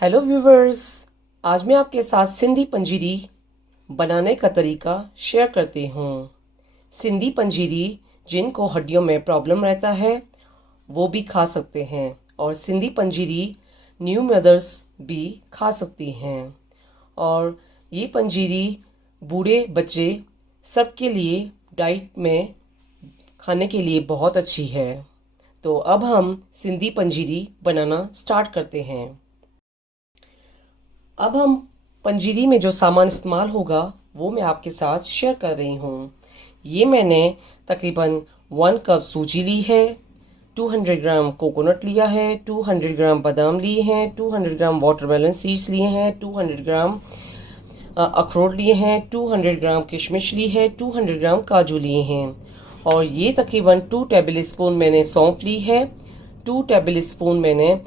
Hello viewers. आज मैं आपके साथ सिंधी पंजीरी बनाने का तरीका शेयर करती हूँ। सिंधी पंजीरी जिनको हड्डियों में प्रॉब्लम रहता है वो भी खा सकते हैं और सिंधी पंजीरी न्यू मदर्स भी खा सकती हैं। और ये पंजीरी बूढ़े बच्चे सबके लिए डाइट में खाने के लिए बहुत अच्छी है। तो अब हम सिंधी पंजीरी बनाना स्टार्ट करते हैं। अब हम पंजीरी में जो सामान इस्तेमाल होगा वो मैं आपके साथ शेयर कर रही हूँ। ये मैंने तकरीबन 1 कप सूजी ली है, 200 ग्राम कोकोनट लिया है, 200 ग्राम बादाम लिए हैं, 200 ग्राम वाटरमेलन सीड्स लिए हैं, 200 ग्राम अखरोट लिए हैं, 200 ग्राम किशमिश ली है, 200 ग्राम काजू लिए हैं। और ये तकरीबन 2 टेबल स्पून मैंने सौंफ ली है, 2 टेबल स्पून मैंने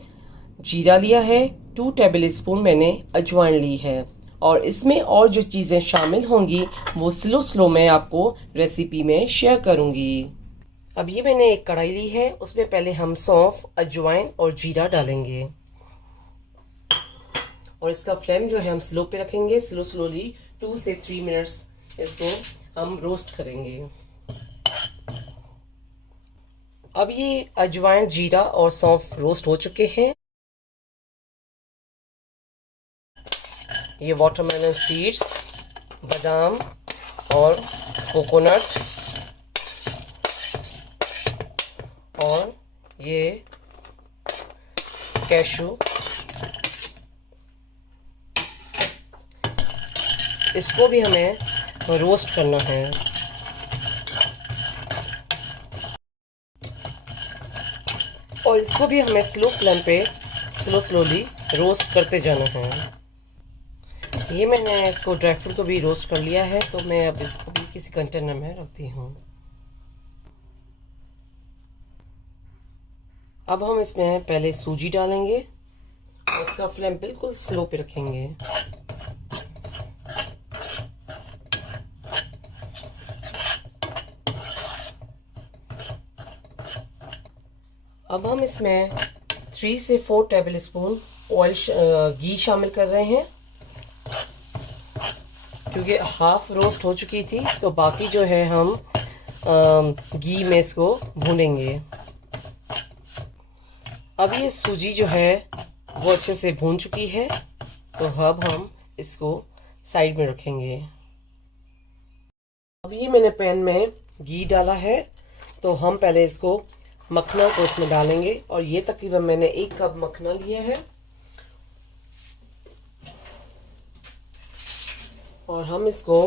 जीरा लिया है, 2 टेबल स्पून मैंने अजवाइन ली है। और इसमें और जो चीज़ें शामिल होंगी वो स्लो मैं आपको रेसिपी में शेयर करूंगी। अब ये मैंने एक कढ़ाई ली है, उसमें पहले हम सौंफ, अजवाइन और जीरा डालेंगे और इसका फ्लेम जो है हम स्लो पे रखेंगे। स्लोली 2 से 3 मिनट्स इसको हम रोस्ट करेंगे। अब ये अजवाइन, जीरा और सौंफ रोस्ट हो चुके हैं। ये वाटरमेलन सीड्स, बादाम और कोकोनट और ये कैशू, इसको भी हमें रोस्ट करना है। और इसको भी हमें स्लो फ्लेम पे स्लोली रोस्ट करते जाना है। ये मैंने इसको ड्राई फ्रूट को भी रोस्ट कर लिया है, तो मैं अब इसको भी किसी कंटेनर में रखती हूँ। अब हम इसमें पहले सूजी डालेंगे और इसका फ्लेम बिल्कुल स्लो पे रखेंगे। अब हम इसमें 3 से 4 टेबल स्पून घी शामिल कर रहे हैं, क्योंकि हाफ रोस्ट हो चुकी थी तो बाकी जो है हम घी में इसको भूनेंगे। अब ये सूजी जो है वो अच्छे से भून चुकी है, तो अब हम इसको साइड में रखेंगे। अब ये मैंने पैन में घी डाला है, तो हम पहले इसको मखना को इसमें डालेंगे और ये तकरीबन मैंने 1 कप मखना लिया है और हम इसको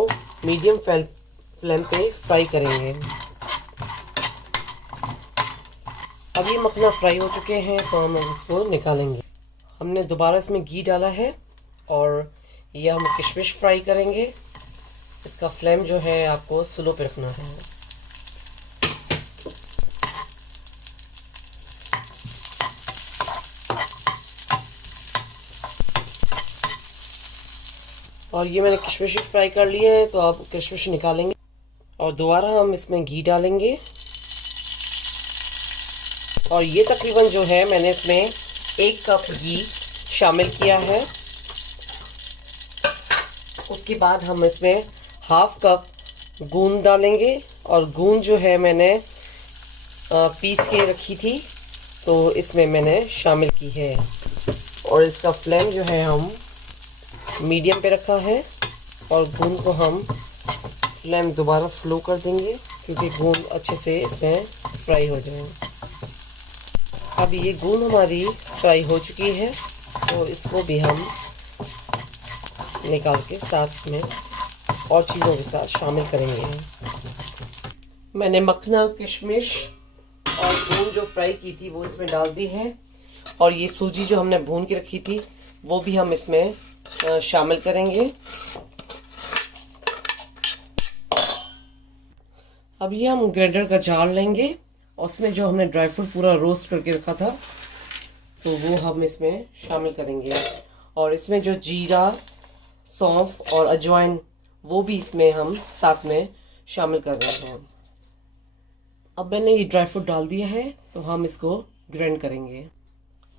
मीडियम फ्लेम पे फ्राई करेंगे। अब ये मखना फ्राई हो चुके हैं तो हम इसको निकालेंगे। हमने दोबारा इसमें घी डाला है और ये हम किशमिश फ्राई करेंगे। इसका फ्लेम जो है आपको स्लो पे रखना है। और ये मैंने किशमिश फ्राई कर लिए हैं, तो अब किशमिश निकालेंगे और दोबारा हम इसमें घी डालेंगे। और ये तकरीबन जो है मैंने इसमें 1 कप घी शामिल किया है। उसके बाद हम इसमें हाफ कप गूंद डालेंगे और गूंद जो है मैंने पीस के रखी थी, तो इसमें मैंने शामिल की है। और इसका फ्लेम जो है हम मीडियम पे रखा है और गूंद को हम फ्लेम दोबारा स्लो कर देंगे, क्योंकि गूंद अच्छे से इसमें फ्राई हो जाए। अब ये गूंद हमारी फ्राई हो चुकी है, तो इसको भी हम निकाल के साथ में और चीज़ों के साथ शामिल करेंगे। मैंने मखना, किशमिश और गूंद जो फ्राई की थी वो इसमें डाल दी है और ये सूजी जो हमने भून के रखी थी वो भी हम इसमें शामिल करेंगे। अब ये हम ग्राइंडर का जार लेंगे और उसमें जो हमने ड्राई फ्रूट पूरा रोस्ट करके रखा था तो वो हम इसमें शामिल करेंगे। और इसमें जो जीरा, सौंफ और अजवाइन वो भी इसमें हम साथ में शामिल कर रहे हैं। अब मैंने ये ड्राई फ्रूट डाल दिया है, तो हम इसको ग्राइंड करेंगे।